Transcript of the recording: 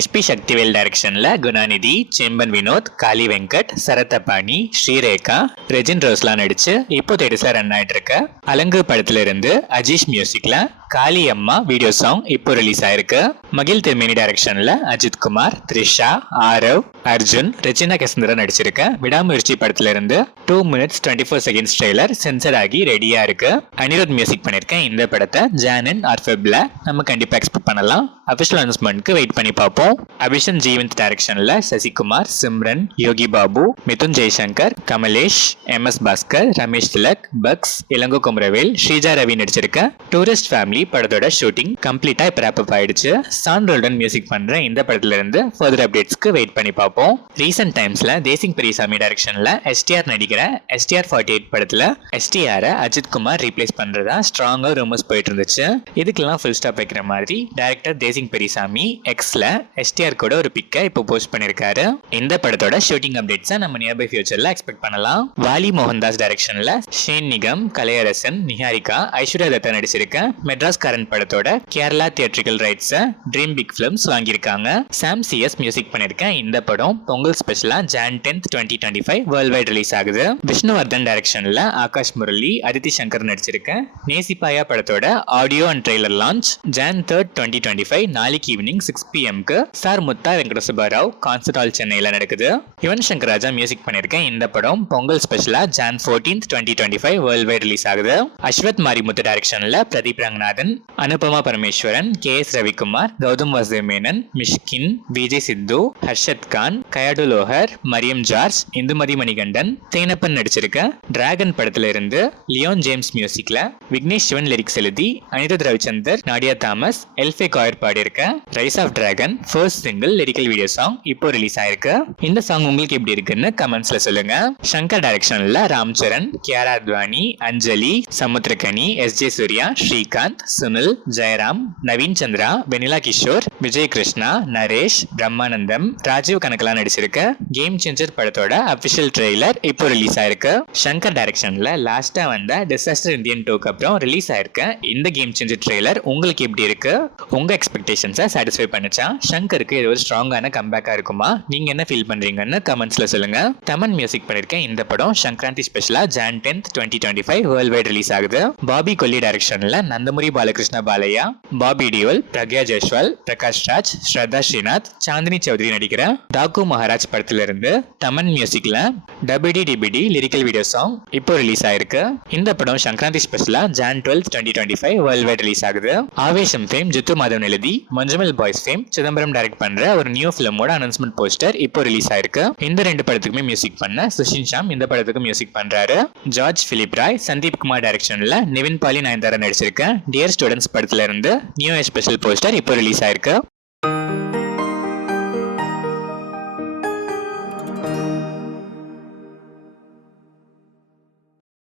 SP Sakthivel டைரக்ஷன்ல குணாநிதி, செம்பன் வினோத், காளி வெங்கட், சரத்தபாணி, ஸ்ரீரேகா, ரெஜின் ரோஸ்லாம் நடிச்சு இப்போ தேடிஸ்ல ரன் ஆயிட்டு இருக்க அலங்கு படத்துல இருந்து அஜீஷ் மியூசிக்ல காளி அம்மா வீடியோ சாங் இப்போ ரிலீஸ் ஆயிருக்கு. மகிழ் திருமேனி டைரக்ஷன்ல அஜித் குமார், த்ரிஷா, ஆரவ், அர்ஜுன், ரெஜினா கசந்திரா நடிச்சிருக்க விடாமுயற்சி படத்துல இருந்து 2 minutes 24 seconds ட்ரெய்லர் சென்சர் ஆகி ரெடியா இருக்கு. அனிருத் மியூசிக் பண்ணிருக்கேன் இந்த படத்தை ஜானன் ஆர் ஃபெப்ல நம்ம கண்டிப்பா எக்ஸ்பெக்ட் பண்ணலாம். அபிஷியல் அனௌன்ஸ்மெண்ட்க்கு வெயிட் பண்ணி பார்ப்போம். அபிஷன் ஜீவந்த் டைரக்ஷன்ல சசிகுமார், சிம்ரன், யோகி பாபு, மிதுன் ஜெய்சங்கர், கமலேஷ், எம்எஸ் பாஸ்கர், ரமேஷ் திலக், பக்ஸ், இளங்கோ குமரவேல், ஸ்ரீஜா ரவி நடிச்சிருக்க டூரிஸ்ட் ஃபேமிலி படத்தோட ஷூட்டிங் கம்ப்ளீட்டா இப்ப ராப் அப் ஆயிடுச்சு. சாண்ட்ரோல்டன் மியூசிக் பண்ற இந்த படத்துல இருந்து ஃபர்தர் அப்டேட்ஸ்க்கு வெயிட் பண்ணி பார்ப்போம். ரீசெண்ட் டைம்ஸ்ல தேசிங் பெரியசாமி டைரக்ஷன்ல எஸ்டிஆர் நடிக்கிற STR 48 படத்துல STR அஜித் குமார் ரீப்ளேஸ் பண்றதா ஸ்ட்ராங்கா ரூமர்ஸ் போயிட்டு இருந்துச்சு. இதுக்கெல்லாம் ஃபுல் ஸ்டாப் வைக்கிற மாதிரி டைரக்டர் தேசிங் பெரியசாமி எக்ஸ்ல STR கூட ஒரு பிக்கை இப்போ போஸ்ட் பண்ணிருக்காரு. இந்த படத்தோட ஷூட்டிங் அப்டேட்ஸை நம்ம நியர்பை ஃபியூச்சர்ல எக்ஸ்பெக்ட் பண்ணலாம். வாலி மோகன்தாஸ் டைரக்ஷன்ல ஷேன் நிகம், கலையரசன், நிஹாரிகா, ஐஸ்வர்யா தத்தா நடிச்சிருக்க மெட்ராஸ் கரண்ட் படத்தோட கேரளா தியேட்ரிக்கல் ரைட்ஸை ட்ரீம் பிக் ஃபிலிம்ஸ் வாங்கியிருக்காங்க. சாம் CS மியூசிக் பண்ணிருக்க இந்த படம் பொங்கல் ஸ்பெஷலா Jan 10th 2025 world wide release ஆகுது. விஷ்ணுவர்தன் டைரக்ஷன்ல ஆகாஷ் முரளி, அதித்தி சங்கர் நடிச்சிருக்க நேசிபாயா படத்தோட audio and trailer launch Jan 3rd 2025 நாளைக்கு ஈவினிங் 6 PM சார் முத்தா வெங்கட சுப்பாராவ் கான்சர்ட் ஹால் சென்னையில நடக்குது. யுவன் சங்கர் ராஜா மியூசிக் பண்ணிருக்க இந்த படம் பொங்கல் ஸ்பெஷலா Jan 14th 2025 world wide release ஆகுது. அஸ்வத் மாரிமுத்து டைரக்ஷன்ல பிரதீப் ரங்கநாதன், அனுபமா பரமேஸ்வரன், KS ரவிக்குமார், கௌதம் வாசுதேவ் மேனன், மிஷ்கின், விஜய் சித்து, ஹர்ஷத் கான், கயாடு லோஹர், மரியம் ஜார்ஜ், இந்துமதி மணிகண்டன், தேனப்பன் நடிச்சிருக்க டிராகன் படத்துல இருந்து லியோன் ஜேம்ஸ் மியூசிக்ல விக்னேஷ் சிவன் லிரிக்ஸ் எழுதி அனிருத் ரவிச்சந்தர், நாடியா தாமஸ், எல்ஃபே காயர் பாடியிருக்க rise of dragon first single lyrical video song இப்போ ரிலீஸ் ஆயிருக்கு. இந்த சாங் உங்களுக்கு எப்படி இருக்குன்னு கமெண்ட்ஸ்ல சொல்லுங்க. சங்கர் டைரக்ஷன்ல ராம் சரண், கியாரா அத்வானி, அஞ்சலி, சமுத்திரகனி, SJ சூர்யா, ஸ்ரீகாந்த், சுனில், ஜெயராம், நவீன் சந்திரா, வெனிலா கிஷோர், விஜய் கிருஷ்ணா, நரேஷ், பிரம்மானந்தம், ராஜீவ் கனகலா நடிச்சிருக்க கேம் சேஞ்சர் படத்தோட அபிஷியல் ட்ரெய்லர் இப்போ ரிலீஸ் ஆயிருக்கு. சங்கர் டைரக்ஷன்ல லாஸ்டா வந்த டிசாஸ்டர் இந்தியன் 2க்கு அப்புறம் ரிலீஸ் ஆயிருக்க இந்த கேம் சேஞ்சர் ட்ரெய்லர் உங்களுக்கு எப்படி இருக்கு? உங்க எக்ஸ்பெக்டேஷன்ஸை சாட்டிஸ்ஃபை பண்ணுச்சா? சங்கருக்கு இது ஒரு ஸ்ட்ராங்கான கம்பேக்கா இருக்குமா? நீங்க என்ன ஃபீல் பண்றீங்கன்னு கமெண்ட்ஸ்ல சொல்லுங்க. தமன் மியூசிக் பண்ணிருக்கேன் இந்த படம் சங்கராந்தி ஸ்பெஷலா Jan 10th 2025 world wide release ஆகுது. பாபி கொல்லி டைரக்ஷன்ல நந்தமுரி பாலகிருஷ்ண பாலையா, பாபி டியோல், பிரக்யா ஜெய்ஸ்வால், பிரகாஷ் ராஜ், ஸ்ரத்தா ஸ்ரீநாத், சாந்தினி சௌத்ரி நடிக்கிற டாக்கு மகாராஜ் படத்துல இருந்து தமன் மியூசிக்ல டபிடி டிபிடி லிரிக்கல் வீடியோ சாங் இப்போ ரிலீஸ் ஆயிருக்கு. இந்த படம் சங்கராந்தி ஸ்பெஷலா Jan 12th 2025 world wide release ஆகுது. ஆவேசம் ஃபேம் ஜித்து மாதவன் எழுதி Manjummel boys fame Chidambaram direct பண்ற ஒரு நியூ பிலிமோட அனௌன்ஸ்மெண்ட் போஸ்டர் இப்போ ரிலீஸ் ஆயிருக்கு. இந்த 2 படத்துக்குமே மியூசிக் பண்ண சுஷின் ஷாம் இந்த படத்துக்கு மியூசிக் பண்றாரு. ஜார்ஜ் பிலிப் ராய், சந்தீப் குமார் டைரக்ஷன்ல நிவின் பாலி நயன்தாரா நடிச்சிருக்க டியர் ஸ்டூடெண்ட்ஸ் படத்துல இருந்து நியூ ஸ்பெஷல் போஸ்டர் இப்போ ரிலீஸ் ஆயிருக்கு.